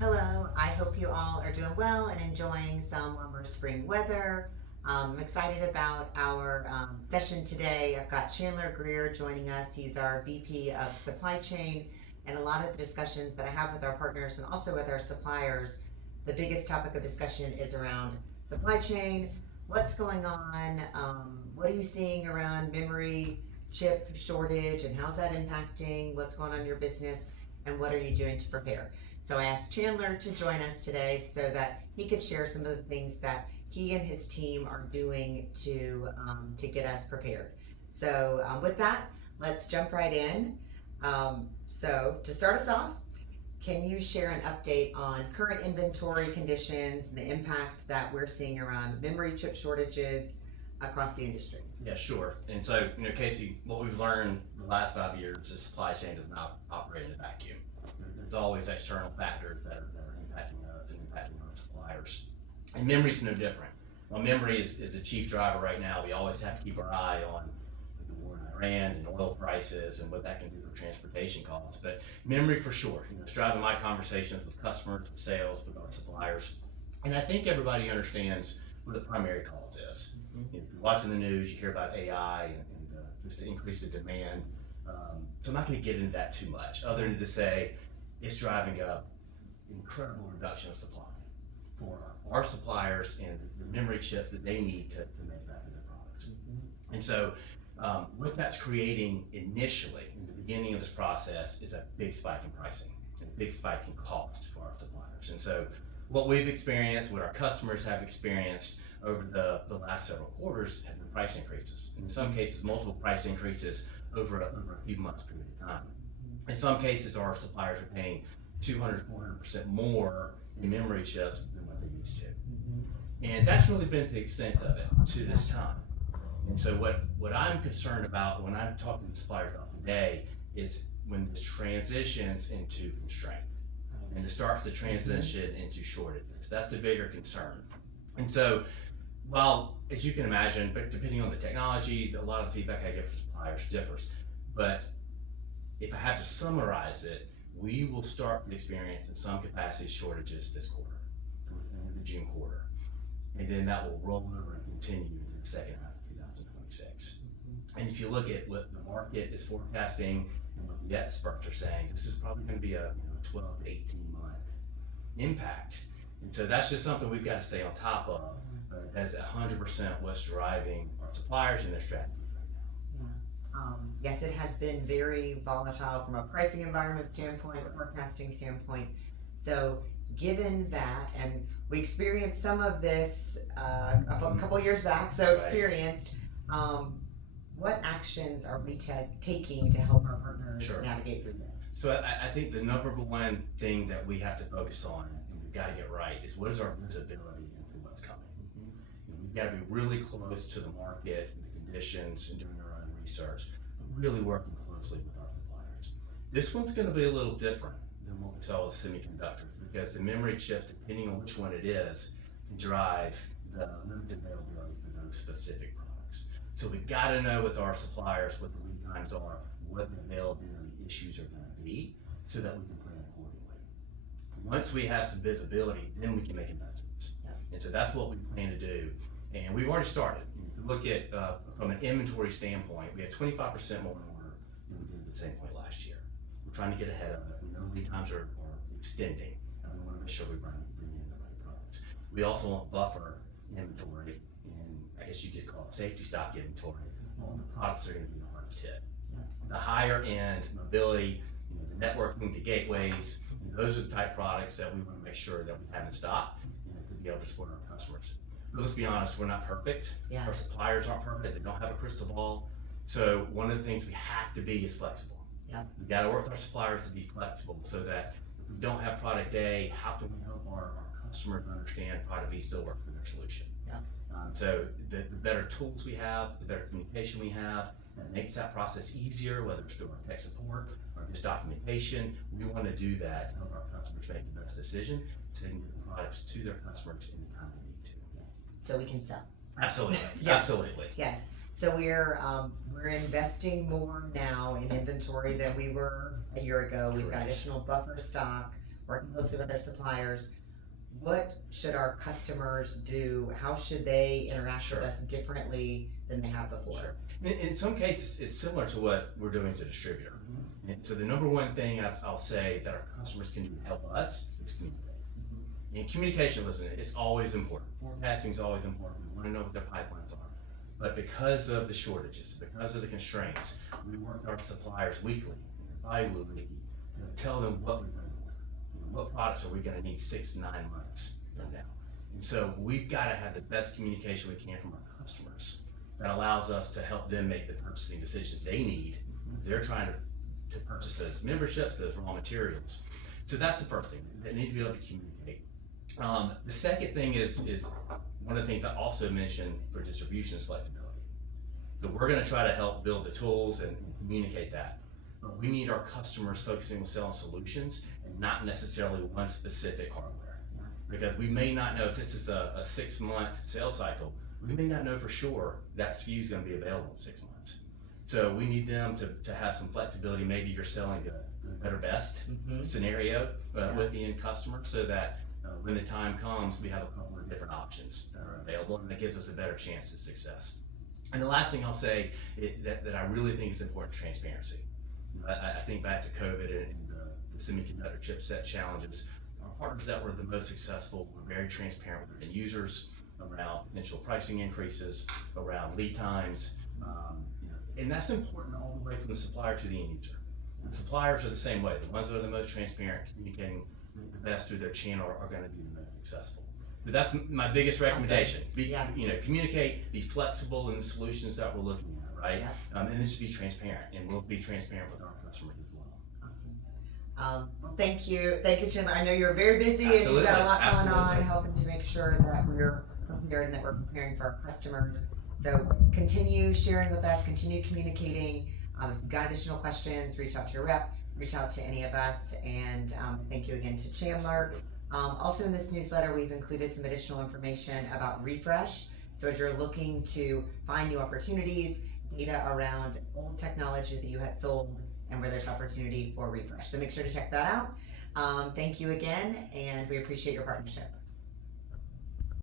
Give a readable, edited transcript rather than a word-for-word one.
Hello, I hope you all are doing well and enjoying some warmer spring weather. I'm excited about our session today. I've got Chandler Greer joining us. He's our VP of Supply Chain, and a lot of the discussions that I have with our partners and also with our suppliers, the biggest topic of discussion is around supply chain. What's going on? What are you seeing around memory chip shortage, and how's that impacting what's going on in your business, and what are you doing to prepare? So I asked Chandler to join us today so that he could share some of the things that he and his team are doing to get us prepared. So with that, let's jump right in. So to start us off, can you share an update on current inventory conditions and the impact that we're seeing around memory chip shortages across the industry? Yeah, sure. And so, Casey, what we've learned the last 5 years is supply chain does not operate in a vacuum. There's always external factors that are impacting us and impacting our suppliers. And memory's no different. Well, memory is the chief driver right now. We always have to keep our eye on the war in Iran and oil prices and what that can do for transportation costs. But memory for sure. It's driving my conversations with customers, with sales, with our suppliers. And I think everybody understands what the primary cause is. If you're watching the news, you hear about AI and just the increase of demand. So I'm not going to get into that too much, other than to say it's driving up incredible reduction of supply for our suppliers and the memory chips that they need to manufacture their products. And so what that's creating initially in the beginning of this process is a big spike in pricing and a big spike in cost for our suppliers. And so what we've experienced, what our customers have experienced over the last several quarters have been price increases. In some cases, multiple price increases over a few months period of time. In some cases, our suppliers are paying 200-400% more in memory chips than what they used to. And that's really been the extent of it to this time. And so what I'm concerned about when I'm talking to suppliers about today is when this transitions into constraint and it starts to transition into shortages. That's the bigger concern. And so, while, as you can imagine, but depending on the technology, a lot of the feedback I get from suppliers differs. But if I have to summarize it, we will start to experience in some capacity shortages this quarter, within the June quarter. And then that will roll over and continue into the second half of 2026. And if you look at what the market is forecasting and what the experts are saying, this is probably going to be a 12 to 18 month impact. And so that's just something we've got to stay on top of. That's 100% what's driving our suppliers and their strategies right now. Yes, it has been very volatile from a pricing environment standpoint, forecasting standpoint. So given that, and we experienced some of this a couple years back, so experienced, what actions are we taking to help our partners navigate through this? So I think the number one thing that we have to focus on, and we've got to get right, is what is our visibility into what's coming. We've got to be really close to the market and the conditions and doing our own research, but really working closely with our suppliers. This one's going to be a little different than what we saw with semiconductors, because the memory chip, depending on which one it is, can drive the limited availability for those specific products. So we've got to know with our suppliers what the lead times are, what the availability issues are going to be, so that we can plan accordingly. Once we have some visibility, then we can make investments. And so that's what we plan to do. And we've already started. If you look at, from an inventory standpoint, we have 25% more in order than we did at the same point last year. We're trying to get ahead of it. We know lead times are extending, and we want to make sure we bring in the right products. We also want buffer inventory, and I guess you could call it safety stock inventory, on the products that are going to be the hardest hit. The higher end mobility, the networking, the gateways, those are the type products that we want to make sure that we have in stock to be able to support our customers. But let's be honest, we're not perfect. Our suppliers aren't perfect. They don't have a crystal ball. So one of the things we have to be is flexible. We've got to work with our suppliers to be flexible, so that if we don't have product A, how can we help our customers understand product B still works for their solution? So the better tools we have, the better communication we have, that makes that process easier, whether it's through our tech support or just documentation. We want to do that to help our customers make the best decision so they can get the products to their customers in the time they need to. Yes, so we can sell. Absolutely, absolutely. Yes, so we're investing more now in inventory than we were a year ago. We've got additional buffer stock. working closely with their suppliers. What should our customers do? How should they interact with us differently than they have before? Sure. In some cases, it's similar to what we're doing as a distributor. And so the number one thing I'll say that our customers can do to help us is communicate. And communication, listen, it's always important. Forecasting is always important. We want to know what their pipelines are. But because of the shortages, because of the constraints, we work with our suppliers weekly, bi-weekly, to tell them what we're going to do. What products are we going to need 6 to 9 months from now? And so we've got to have the best communication we can from our customers that allows us to help them make the purchasing decisions they need. They're trying to purchase those memberships, those raw materials. So that's the first thing. They need to be able to communicate. The second thing is one of the things I also mentioned for distribution is flexibility. So we're going to try to help build the tools and communicate that. But we need our customers focusing on selling solutions and not necessarily one specific hardware. Because we may not know if this is a 6-month sales cycle, we may not know for sure that SKU is going to be available in 6 months. So we need them to have some flexibility. Maybe you're selling a better best scenario with the end customer, so that when the time comes, we have a couple of different options that are available, and that gives us a better chance of success. And the last thing I'll say that I really think is important: transparency. I think back to COVID and the semiconductor chipset challenges. Our partners that were the most successful were very transparent with their end users around potential pricing increases, around lead times, and that's important all the way from the supplier to the end user. And suppliers are the same way. The ones that are the most transparent, communicating the best through their channel, are going to be the most successful. So that's my biggest recommendation. Communicate, be flexible in the solutions that we're looking at, right? And then just be transparent, and we'll be transparent with our customers as well. Awesome. Well, thank you, Chandler. I know you're very busy and you've got a lot going on, helping to make sure that we're prepared and that we're preparing for our customers. So continue sharing with us, continue communicating. If you've got additional questions, reach out to your rep, reach out to any of us, and thank you again to Chandler. Also in this newsletter, we've included some additional information about refresh. So as you're looking to find new opportunities, data around old technology that you had sold and where there's opportunity for refresh. So make sure to check that out. Thank you again, and we appreciate your partnership.